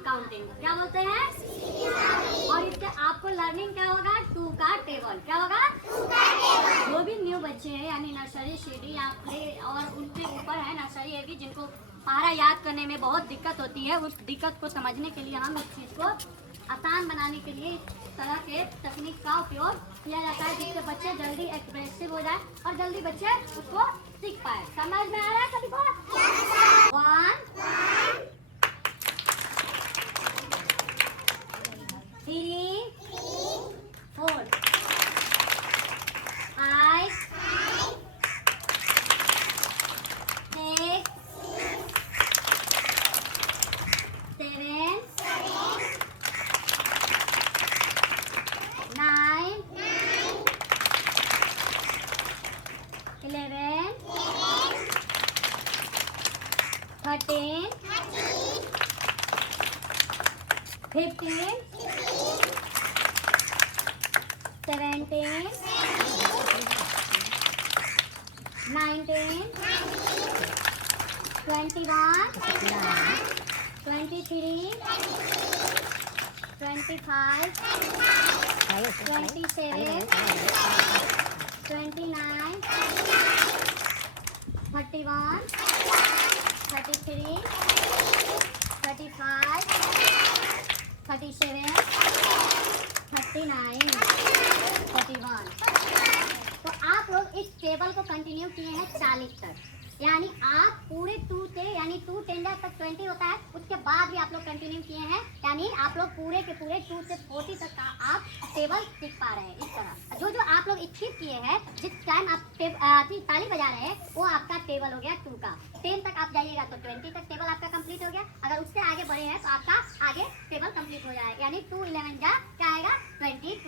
Counting, क्या बोलते हैं? और इससे आपको लर्निंग क्या होगा? 2 का टेबल, क्या होगा? 2 का टेबल। जो भी न्यू बच्चे हैं यानी नर्सरी सीडी या प्ले और उनके ऊपर है नर्सरी एबी जिनको पढ़ा याद करने में बहुत दिक्कत होती है, उस दिक्कत को समझने के लिए हम इस चीज़ को आसान बनाने के लिए इस तरह के तकनीक का उपयोग किया जाता है जिससे बच्चे जल्दी एक्सप्रेसिव हो जाए और जल्दी बच्चे उसको सीख पाए। समझ में आ रहा है सभी को? 1 3 4 5 6 7 9 11 13 15 17 19 21 23 25 27 29 31 33 35 37 39 41। तो आप लोग इस टेबल को कंटिन्यू किए हैं 40 तक, यानी आप पूरे 2 से यानी 2 10 तक 20 होता है, उसके बाद भी आप लोग कंटिन्यू किए हैं, यानी आप लोग पूरे के पूरे 2 से 40 तक का आप टेबल सीख पा रहे हैं। इस तरह जो जो आप लोग अचीव किए हैं, जिस टाइम आप ताली बजा रहे हैं वो आपका टेबल हो गया 2 का। 10 तक आप जाइएगा तो 20 तक टेबल आपका कंप्लीट हो गया। अगर उससे आगे बढ़े हैं तो आपका आगे टेबल कंप्लीट हो जाएगा, यानी 2 11 जा क्या आएगा 22,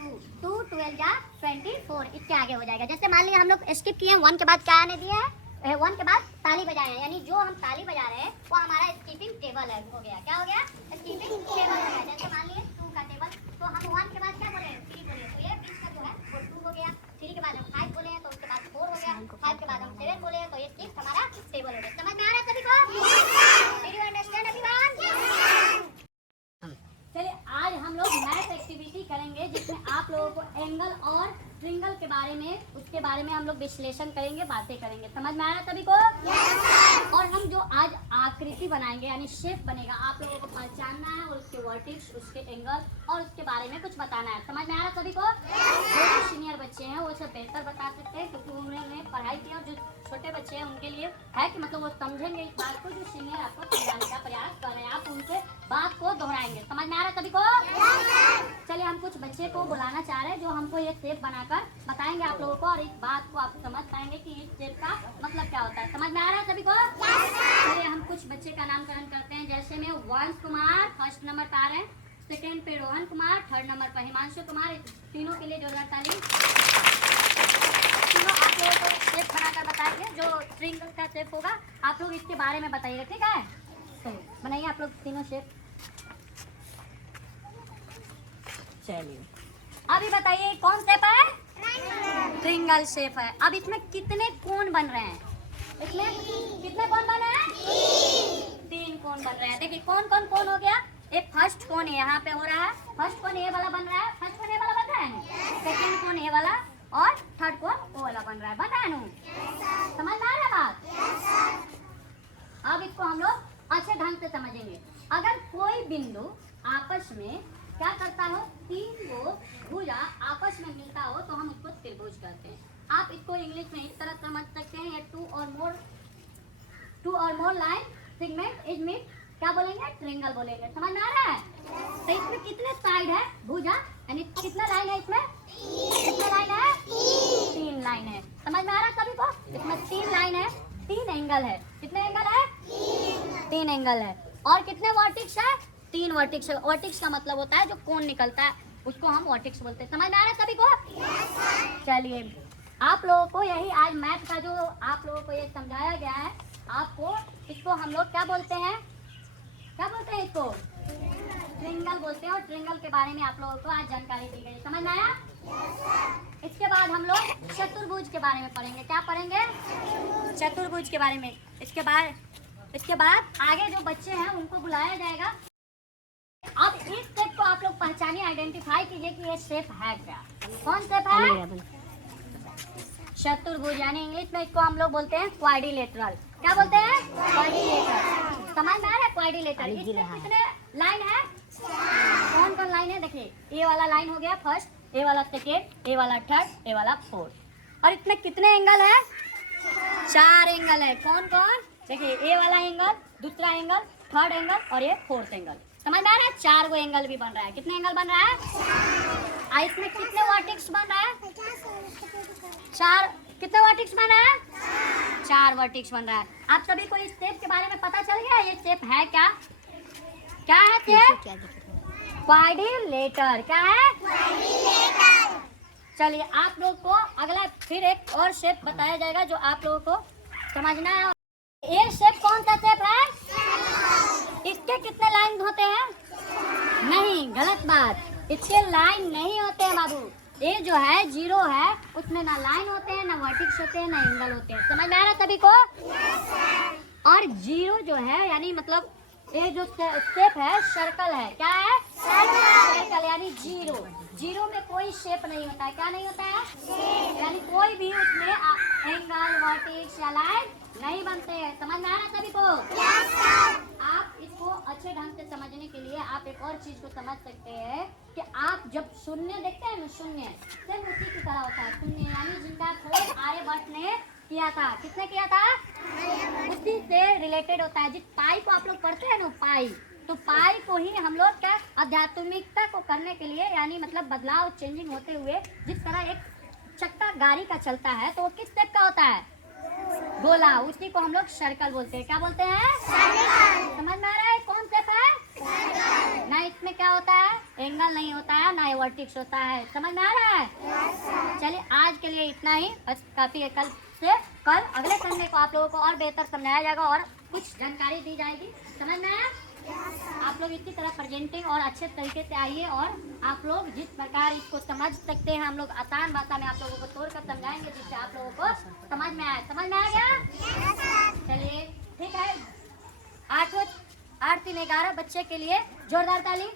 2 12 जा 24, इसके आगे हो जाएगा। जैसे मान लीजिए हम लोग स्किप किए हैं 1 के बाद क्या आने दिया है, 1 के बाद ताली बजाए हैं, यानी जो हम ताली बजा रहे हैं वो हमारा स्कीपिंग टेबल है, हो गया। क्या हो गया? स्कीपिंग टेबल हो गया। जैसे मान लीजिए 2 का टेबल, तो हम 1 के बाद क्या बोले? 3 बोले, तो ये बीच का जो है वो 2 हो गया। 3 के बाद हम 5 बोले हैं तो उसके बाद 4 हो गया। 5 के बाद हम 7 बोले हैं तो ये 6 हमारा टेबल हो गया। समझ में आ रहा है सभी को? Did you understand everyone? चलिए आज हम लोग मैथ एक्टिविटी करेंगे जिसमें आप लोगों को एंगल और ट्रिंगल के बारे में उसके बारे में हम लोग विश्लेषण करेंगे, बातें करेंगे। समझ में आ रहा है सभी को? yes, और हम जो आज आकृति बनाएंगे यानी शेप बनेगा, आप लोगों को पहचानना है और उसके वर्टिक्स, उसके एंगल और उसके बारे में कुछ बताना है। समझ में आ रहा है सभी को? जो सीनियर बच्चे हैं वो सब बेहतर बता सकते हैं क्योंकि उन्होंने पढ़ाई की, और जो छोटे बच्चे हैं उनके लिए है कि मतलब वो समझेंगे इस बात को जो सीनियर आपको समझाने का प्रयास कर रहे हैं, आप उनसे बात को दोहराएंगे। समझ में आ रहा है सभी को? चलिए हम कुछ बच्चे को बुलाना चाह रहे हैं जो हमको ये शेप बनाकर बताएंगे आप लोगों को, और इस बात को आप समझ पाएंगे कि इस शेप का मतलब क्या होता है। समझ में आ रहा है सभी को? चलिए हम कुछ बच्चे का नामकरण करते हैं। जैसे में वंश कुमार फर्स्ट नंबर पर आ रहे हैं, सेकेंड पे रोहन कुमार, थर्ड नंबर पर हिमांशु कुमार। तीनों के लिए जोरदार ताली। तीनों आप लोगों को शेप बनाकर बताएंगे जो ट्रिंगल का शेप होगा, आप लोग इसके बारे में बताइएगा, ठीक है? तो बनाइए आप लोग तीनों शेप। चलिए अभी बताइए कौन शेप है? ट्रिंगल शेप है। अब इसमें कितने कोण बन रहे हैं? इसमें कितने कोण बन रहे हैं? 3 कोण बन रहे हैं। देखिए कौन कौन कोण हो गया? एक फर्स्ट कोण यहाँ पे हो रहा है, फर्स्ट कोण ये वाला बन रहा है, फर्स्ट कोण ये वाला बन रहा है, सेकेंड कोण ये वाला, और थर्ड कोण वो वाला बन रहा है। बन रहा है ना? समझ में आ रहा है बात? अब इसको हम लोग अच्छे ढंग से समझेंगे। अगर कोई बिंदु आपस में क्या करता हो, 3 को भुजा आपस में मिलता हो तो हम उसको त्रिभुज कहते हैं। आप इसको इंग्लिश में इस तरह समझ सकते हैं, ये 2 और more line segment is meet क्या बोलेंगे? ट्रिंगल बोलेंगे। समझ में आ रहा है? तो इसमें कितने साइड है भुजा, यानी कितना लाइन है इसमें? कितना लाइन है? 3 लाइन है। समझ में आ रहा है सभी को? इसमें 3 लाइन है, 3 एंगल है। कितने एंगल है? 3 एंगल है। और कितने वर्टिक्स है? 3 वर्टिक्स है। वर्टिक्स का मतलब होता है जो कोण निकलता है उसको हम वर्टिक्स बोलते हैं। समझ में आ रहा है सभी को? चलिए आप लोगों को यही आज मैथ का जो आप लोगों को ये समझाया गया है, आपको इसको हम लोग क्या बोलते हैं? क्या बोलते हैं इसको? ट्रिंगल बोलते हैं। और ट्रिंगल के बारे में आप लोगों को आज जानकारी दी गई। समझ में आया? इसके बाद हम लोग चतुर्भुज के बारे में पढ़ेंगे। क्या पढ़ेंगे? चतुर्भुज के बारे में। इसके बाद आगे जो बच्चे हैं उनको बुलाया जाएगा। इस शेप को आप लोग पहचानिए, आइडेंटिफाई कीजिए कि ये शेप है क्या। कौन शेप है? चतुर्भुज, यानी इंग्लिश में इसको हम लोग बोलते हैं क्वाड्रिलेटरल। क्या बोलते हैं? क्वाड्रिलेटरल। समझ में आ रहा है? क्वाड्रिलेटरल। इसमें कितने लाइन है? कौन कौन लाइन है? देखिए, ये वाला लाइन हो गया फर्स्ट, ये वाला सेकेंड, ये वाला थर्ड, ये वाला फोर्थ। और इसमें कितने एंगल है? 4 एंगल है। कौन कौन? देखिए, ये वाला एंगल, दूसरा एंगल, थर्ड एंगल और ये फोर्थ एंगल। समझ में आ रहा है? 4 गो एंगल भी बन रहा है। कितने एंगल बन रहा है? इसमें कितने वर्टेक्स बन रहा है? 4। कितने वर्टेक्स बन रहा है? 4 वर्टेक्स बन रहा है। आप सभी को इस शेप के बारे में पता चल गया? ये शेप है क्या? क्या है शेप? क्वाड्रिलेटर। क्या है? क्वाड्रिलेटर। चलिए, आप लोग को अगला फिर एक और शेप बताया जाएगा जो आप लोगों को समझना है। ये शेप कौन सा शेप है? इसके कितने लाइन होते हैं? नहीं, गलत बात। इसके लाइन नहीं होते हैं बाबू। ये जो है जीरो है, उसमें ना लाइन होते हैं, ना वर्टिक्स होते हैं, ना एंगल होते हैं। समझ में आ रहा है सभी को? और जीरो जो है यानी मतलब ये जो शेप है सर्कल है। क्या है? सर्कल, यानी जीरो। जीरो में कोई शेप नहीं होता है। क्या नहीं होता है? यानी कोई भी उसमें एंगल, वर्टिक्स या लाइन नहीं बनते हैं। समझ में आ रहा है सभी को? आप इसको अच्छे ढंग से समझने के लिए आप एक और चीज को समझ सकते हैं कि आप जब शून्य देखते हैं ना, शून्य सिर्फ उसी की तरह होता है। शून्य यानी जिनका खोज आर्यभट्ट ने किया था। किसने किया था? उसी से रिलेटेड होता है। जिस पाई को आप लोग पढ़ते हैं ना, पाई, तो पाई को ही हम लोग क्या आध्यात्मिकता को करने के लिए, यानी मतलब बदलाव, चेंजिंग होते हुए जिस तरह एक चक्का गाड़ी का चलता है तो वो किस टाइप का होता है? गोला। उसी को हम लोग सर्कल बोलते हैं। क्या बोलते हैं? समझ में आ रहा है? कौन शेप है? ना इसमें क्या होता है? एंगल नहीं होता है, ना वर्टिक्स होता है। समझ में आ रहा है? चलिए, आज के लिए इतना ही। बस काफी है। कल अगले संडे को आप लोगों को और बेहतर समझाया जाएगा और कुछ जानकारी दी जाएगी। समझ में आया? आप लोग इसी तरह प्रेजेंटिंग और अच्छे तरीके से आइए और आप लोग जिस प्रकार इसको समझ सकते हैं, हम लोग आसान भाषा में आप लोगों को तोड़ कर समझाएंगे जिससे आप लोगों को समझ में आए। समझ में आ गया? चलिए, ठीक है। 8 3 11 बच्चे के लिए जोरदार ताली।